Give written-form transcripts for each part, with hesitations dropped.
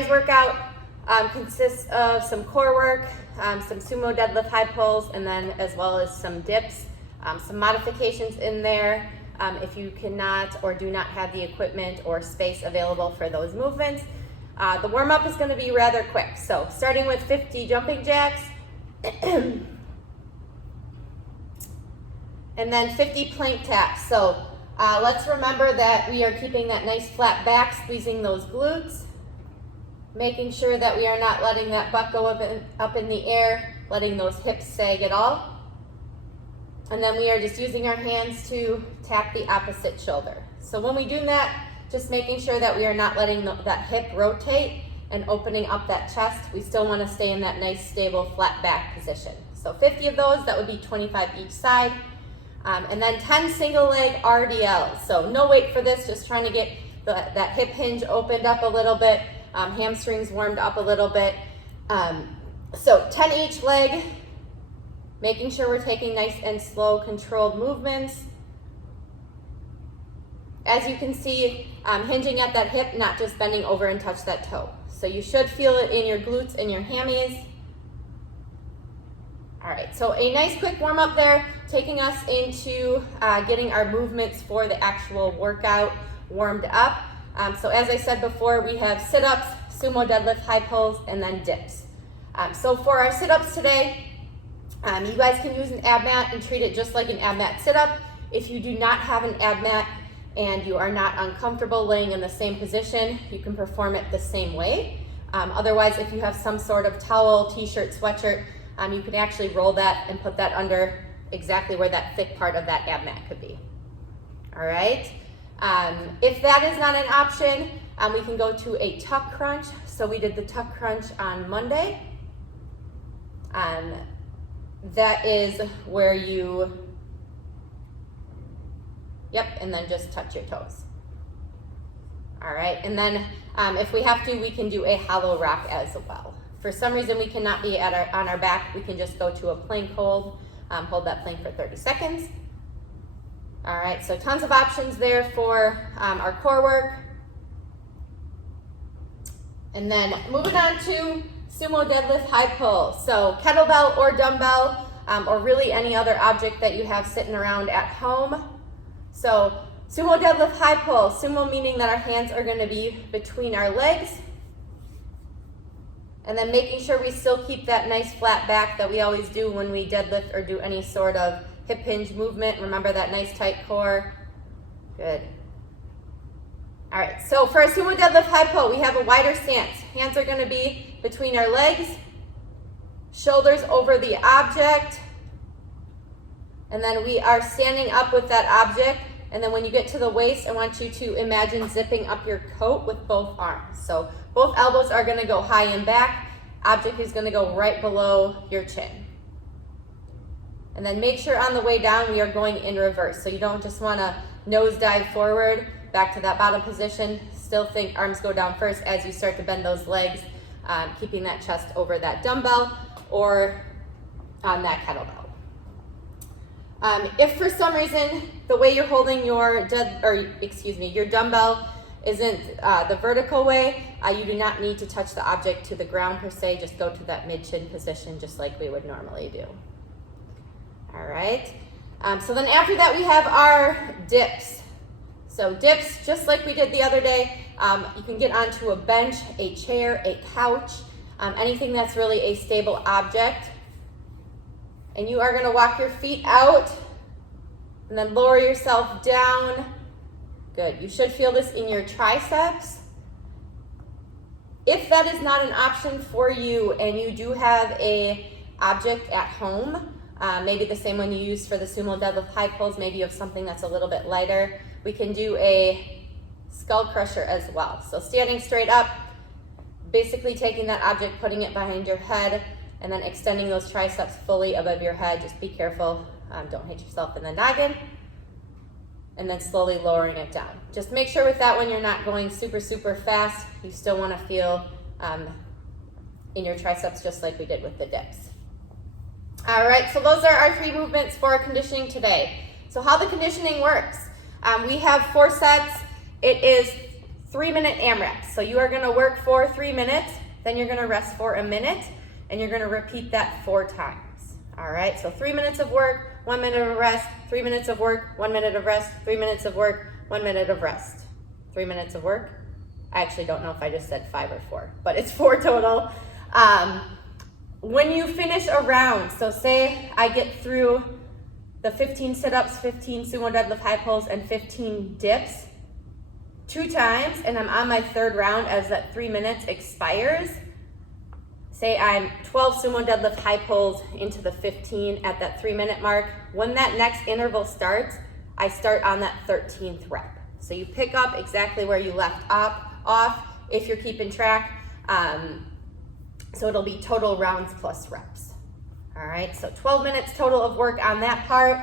Friday's workout consists of some core work, some sumo deadlift high pulls, and then as well as some dips, some modifications in there if you cannot or do not have the equipment or space available for those movements. The warm-up is going to be rather quick, so starting with 50 jumping jacks and then 50 plank taps. So let's remember that we are keeping that nice flat back, squeezing those glutes, making sure that we are not letting that butt go up in the air, letting those hips sag at all. And then we are just using our hands to tap the opposite shoulder. So when we do that, just making sure that we are not letting that hip rotate and opening up that chest. We still want to stay in that nice, stable, flat back position. So 50 of those, that would be 25 each side. And then 10 single leg RDLs. So no weight for this, just trying to get that hip hinge opened up a little bit, hamstrings warmed up a little bit. So 10 each leg, making sure we're taking nice and slow controlled movements. As you can see, hinging at that hip, not just bending over and touch that toe. So you should feel it in your glutes and your hammies. All right, so a nice quick warm up there, taking us into getting our movements for the actual workout warmed up. So as I said before, we have sit-ups, sumo deadlift, high pulls, and then dips. So for our sit-ups today, you guys can use an ab mat and treat it just like an ab mat sit-up. If you do not have an ab mat and you are not uncomfortable laying in the same position, you can perform it the same way. Otherwise, if you have some sort of towel, t-shirt, sweatshirt, you can actually roll that and put that under exactly where that thick part of that ab mat could be. All right. If that is not an option, we can go to a tuck crunch. So we did the tuck crunch on Monday. That is where you, and then just touch your toes. All right, and then if we have to, we can do a hollow rock as well. For some reason we cannot be on our back, we can just go to a plank hold, hold that plank for 30 seconds. All right, so tons of options there for our core work. And then moving on to sumo deadlift high pull. So kettlebell or dumbbell, or really any other object that you have sitting around at home. So sumo deadlift high pull, sumo meaning that our hands are going to be between our legs. And then making sure we still keep that nice flat back that we always do when we deadlift or do any sort of hip hinge movement. Remember that nice tight core. Good. All right, so for a sumo deadlift high pull, we have a wider stance. Hands are going to be between our legs, shoulders over the object, and then we are standing up with that object. And then when you get to the waist, I want you to imagine zipping up your coat with both arms. So both elbows are going to go high and back. Object is going to go right below your chin. And then make sure on the way down we are going in reverse. So you don't just want to nose dive forward back to that bottom position. Still think arms go down first as you start to bend those legs, keeping that chest over that dumbbell or on that kettlebell. If for some reason the way you're holding your dumbbell isn't the vertical way, you do not need to touch the object to the ground per se. Just go to that mid-chin position just like we would normally do. All right. So then after that we have our dips. So dips, just like we did the other day, you can get onto a bench, a chair, a couch, anything that's really a stable object. And you are going to walk your feet out and then lower yourself down. Good. You should feel this in your triceps. If that is not an option for you and you do have a object at home, maybe the same one you use for the sumo deadlift high pulls, maybe you have something that's a little bit lighter, we can do a skull crusher as well. So standing straight up, basically taking that object, putting it behind your head, and then extending those triceps fully above your head. Just be careful, don't hit yourself in the noggin. And then slowly lowering it down. Just make sure with that one you're not going super, super fast. You still want to feel in your triceps just like we did with the dips. All right, so those are our 3 movements for conditioning today. So how the conditioning works. We have 4 sets. It is 3-minute AMRAPs. So you are gonna work for 3 minutes, then you're gonna rest for a minute, and you're gonna repeat that 4 times. All right, so 3 minutes of work, 1 minute of rest, 3 minutes of work, 1 minute of rest, 3 minutes of work, 1 minute of rest. 3 minutes of work. I actually don't know if I just said 5 or 4, but it's 4 total. When you finish a round, so say I get through the 15 sit-ups, 15 sumo deadlift high pulls, and 15 dips 2 times, and I'm on my 3rd round as that 3 minutes expires. Say I'm 12 sumo deadlift high pulls into the 15 at that 3-minute mark. When that next interval starts, I start on that 13th rep. So you pick up exactly where you left off if you're keeping track. So it'll be total rounds plus reps. All right, so 12 minutes total of work on that part.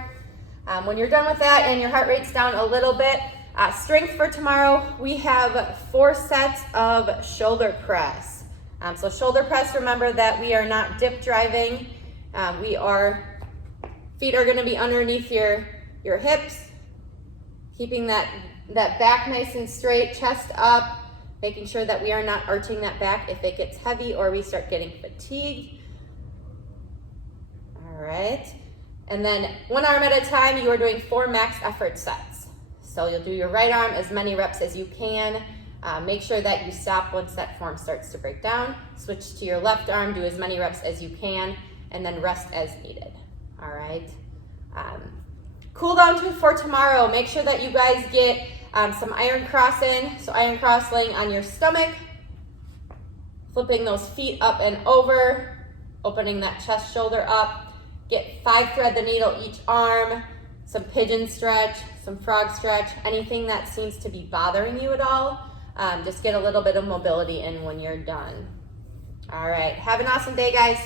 When you're done with that and your heart rate's down a little bit, strength for tomorrow, we have 4 sets of shoulder press. So shoulder press, remember that we are not dip driving. Feet are gonna be underneath your hips, keeping that back nice and straight, chest up, making sure that we are not arching that back if it gets heavy or we start getting fatigued. All right, and then 1 arm at a time, you are doing 4 max effort sets. So you'll do your right arm as many reps as you can. Make sure that you stop once that form starts to break down. Switch to your left arm, do as many reps as you can, and then rest as needed. All right. Cool down for tomorrow. Make sure that you guys get some iron cross in. So iron cross laying on your stomach, flipping those feet up and over, opening that chest shoulder up. Get 5 thread the needle each arm, some pigeon stretch, some frog stretch, anything that seems to be bothering you at all. Just get a little bit of mobility in when you're done. All right, have an awesome day, guys.